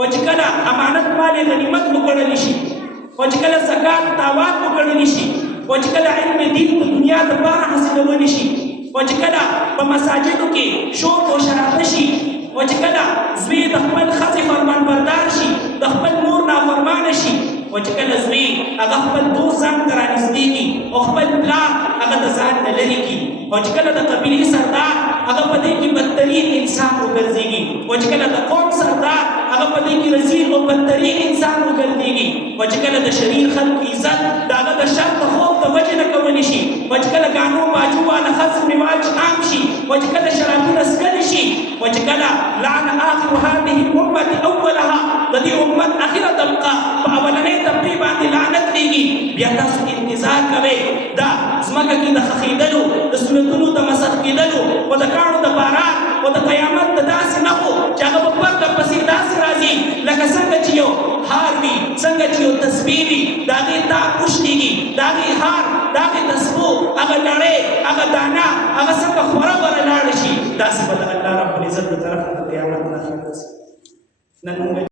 او چې کله امانت مال غنیمت وګڼل شي او چې کله زکات تاوان وګڼل شي او چې کله علم دین د دنیا دپاره حاصلول شي او چې کله په مساجدو کې شور او شرابه شي او چې کله زوی د خپل ښځې فرمانبردار شي د خپل مور نافرمانه شي او چې کله زوی هغه خپل دوست ځان ته رانږدې کړي او خپل پلار هغه د ځان نه لرې کړي او چې کله د قبیلې سردار هغه په دې کې بدترین انسان وګرځېږي او چې کله د قوم سردار هغه په دې کې رزیل او بدترین انسان وګرځېږي او چې کله د شریر خلکو عزت د هغه د شر د خوف د وجې نه کولی شي او چې کله ګانو باجو والا خصم رواج عام شي او چې کله شرابونه څښلی شي او چې کله لعن آخر هذه الامة اولها د دې امت اخره طبقه په اولنۍ طبقې باندې لعنت کېږي بیا تاسو انتظار کوئ دا ځمکه کې د ښخېدلو د سنتونو د مسخ کېدلو او د کاڼو د باران او د قیامت د داسې نښو چې هغه به پرله پسې داسې راځي لکه څنګه چې یو هار وي څنګه چې یو تسبیح وي د هغې تاک اوښتېږي د هغې هار د هغې تسبو هغه نړۍ هغه دانه هغه څنګه خوره وره لاړه شي داسې به د الله رب العزت د طرفه د قیامت نښه راسي.